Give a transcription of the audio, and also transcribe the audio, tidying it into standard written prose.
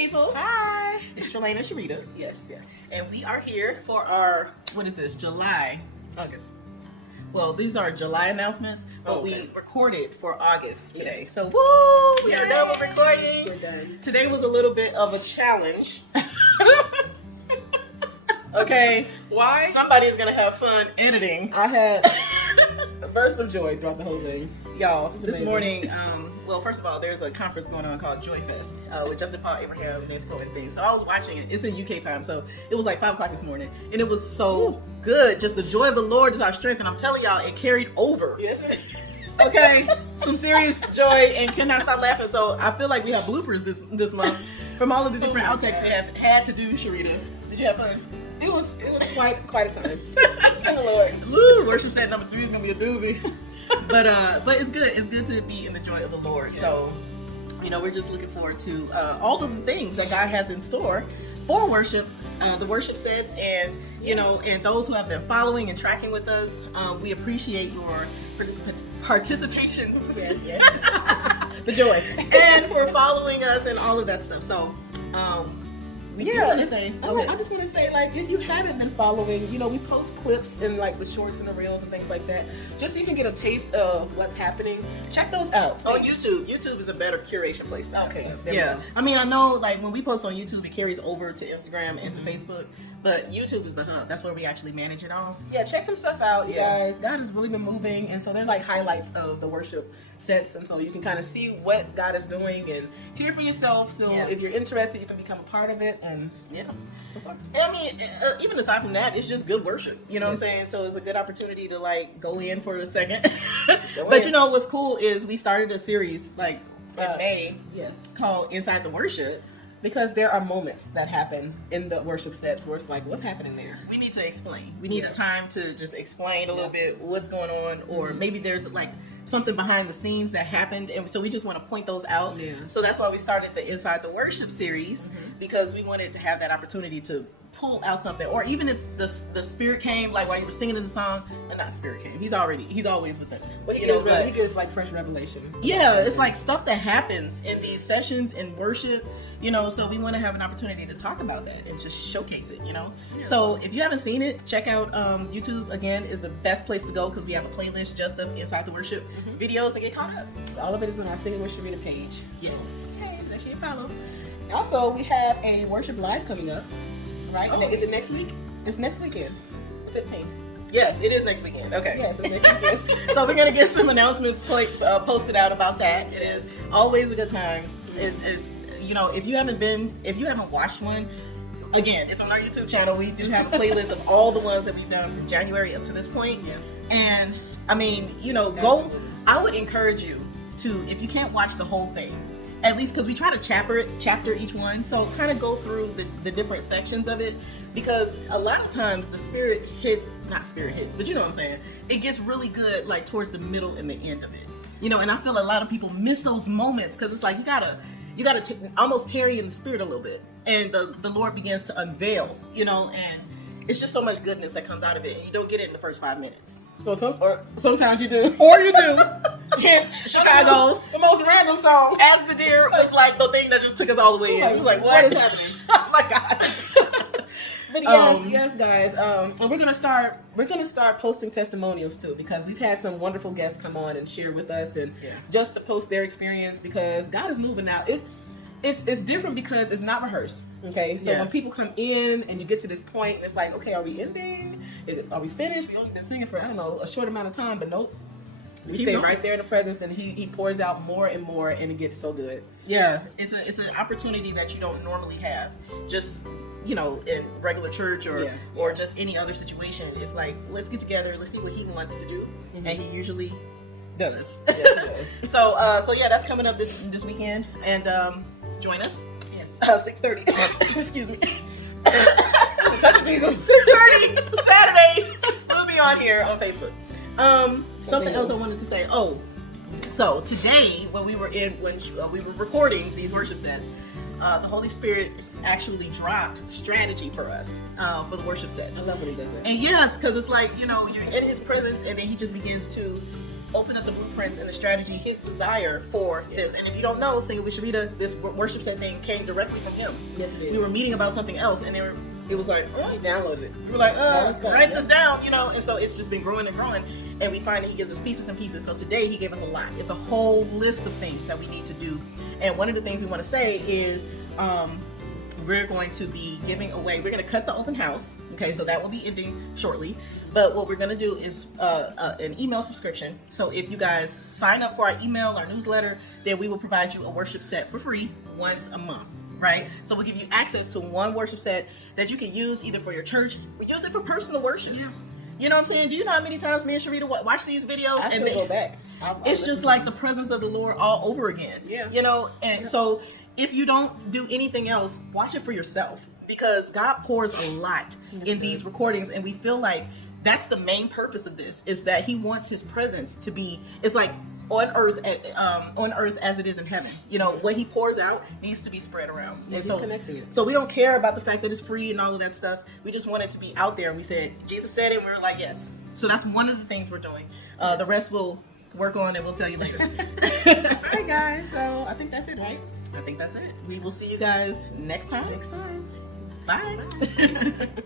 people. Hi. It's Trelane and Cherita. Yes, yes. And we are here for our, what is this, August. Well, these are July announcements, but okay. we recorded for August today. Yes. So, woo! We are done with recording. We're done. Today was a little bit of a challenge. Okay. Why? Somebody's going to have fun editing. I had a burst of joy throughout the whole thing. Y'all, this amazing. morning, well, first of all, there's a conference going on called Joy Fest with Justin Paul, Abraham, Nesco, and things. So I was watching it. It's in UK time, so it was like 5 o'clock this morning. And it was so good. Just the joy of the Lord is our strength. And I'm telling y'all, it carried over. Yes. Okay? Some serious joy and cannot stop laughing. So I feel like we have bloopers this month from all of the different outtakes we have had to do, Cherita. Did you have fun? It was quite a time. Thank the Lord. Woo! Worship set number 3 is gonna be a doozy. But it's good. It's good to be in the joy of the Lord. Yes. So, we're just looking forward to all of the things that God has in store for worship, the worship sets, and and those who have been following and tracking with us. We appreciate your participation. Yes, yes. The joy, and for following us and all of that stuff. So, I just want to say, like, if you haven't been following, we post clips and like the shorts and the reels and things like that, just so you can get a taste of what's happening. Check those out on YouTube. YouTube is a better curation place for that stuff. Yeah. I mean, I know, like, when we post on YouTube, it carries over to Instagram and to Facebook, but YouTube is the hub. That's where we actually manage it all. Yeah, check some stuff out, you guys. God has really been moving, and so they're like highlights of the worship sets, and so you can kind of see what God is doing and hear for yourself. So if you're interested, you can become a part of it, and so far. I mean, even aside from that, it's just good worship. You know what I'm saying? So it's a good opportunity to like go in for a second. But what's cool is we started a series like in May, called Inside the Worship. Because there are moments that happen in the worship sets where it's like, what's happening there? We need to explain. We need a time to just explain a little bit what's going on, or maybe there's like something behind the scenes that happened, and so we just want to point those out. So that's why we started the Inside the Worship series, because we wanted to have that opportunity to pull out something, or even if the Spirit came, like while you were singing in the song, not Spirit came, he's always within us. But he gives like fresh revelation. Yeah, it's like stuff that happens in these sessions in worship, so we want to have an opportunity to talk about that and just showcase it, So if you haven't seen it, check out YouTube. Again, is the best place to go, because we have a playlist just of Inside the Worship videos to get caught up. So all of it is on our Singing with Cherita page. Yes. So, make sure you follow. Also, we have a worship live coming up. Right? Is it next week? It's next weekend, the 15th. Yes, it is next weekend. Okay. Yes, it's next weekend. So we're gonna get some announcements posted out about that. It is always a good time. It's if you haven't watched one, again, it's on our YouTube channel. We do have a playlist of all the ones that we've done from January up to this point. Yeah. And I mean, go. I would encourage you to, if you can't watch the whole thing, at least, because we try to chapter each one, so kind of go through the different sections of it, because a lot of times the not spirit hits, but you know what I'm saying, it gets really good like towards the middle and the end of it, and I feel a lot of people miss those moments, because it's like you gotta almost tarry in the spirit a little bit, and the Lord begins to unveil, and it's just so much goodness that comes out of it, and you don't get it in the first 5 minutes. Or sometimes you do. Or you do. Hence, Chicago. The most random song. As the Deer was like the thing that just took us all the way in. It was like, what is happening? Oh my God. But yes, guys. And we're gonna start posting testimonials too, because we've had some wonderful guests come on and share with us, and just to post their experience, because God is moving now. It's different because it's not rehearsed. Okay, so when people come in and you get to this point, it's like, okay, are we ending? Are we finished? We only been singing for a short amount of time, but nope. We stay right there in the presence, and he pours out more and more, and it gets so good. Yeah, it's an opportunity that you don't normally have. Just in regular church or just any other situation. It's like, let's get together, let's see what he wants to do, and he usually does. Yes, he does. So that's coming up this weekend, and join us. Yes. 6:30. Excuse me. Touch of Jesus. 6:30 Saturday. We'll be on here on Facebook. Something else I wanted to say. So today when we were recording these worship sets, the Holy Spirit actually dropped strategy for us for the worship sets. I love when he does that. And yes, because it's like, you're in his presence, and then he just begins to open up the blueprints and the strategy, his desire for this. And if you don't know, Singing with Cherita, this worship set thing came directly from him. Yes, it did. We were meeting about something else, and it was like, download it. we were like, write this down, you know. And so it's just been growing and growing, and we find that he gives us pieces and pieces. So today he gave us a lot. It's a whole list of things that we need to do. And one of the things we want to say is we're going to be giving away, we're going to cut the open house. Okay, so that will be ending shortly. But what we're going to do is an email subscription. So if you guys sign up for our email, our newsletter, then we will provide you a worship set for free once a month. Right? So we'll give you access to one worship set that you can use either for your church or use it for personal worship. Yeah. You know what I'm saying? Do you know how many times me and Cherita watch these videos? I still go back. It's just like the presence of the Lord all over again. Yeah. You know, and so if you don't do anything else, watch it for yourself, because God pours a lot in these recordings, and we feel like that's the main purpose of this, is that he wants his presence to be, it's like on earth as it is in heaven. You know, what he pours out needs to be spread around. Yeah, and he's connecting it. So we don't care about the fact that it's free and all of that stuff. We just want it to be out there, and we said, Jesus said it, and we were like, yes. So that's one of the things we're doing. The rest we'll work on and we'll tell you later. All right, guys. So I think that's it, right? I think that's it. We will see you guys next time. Next time. Bye.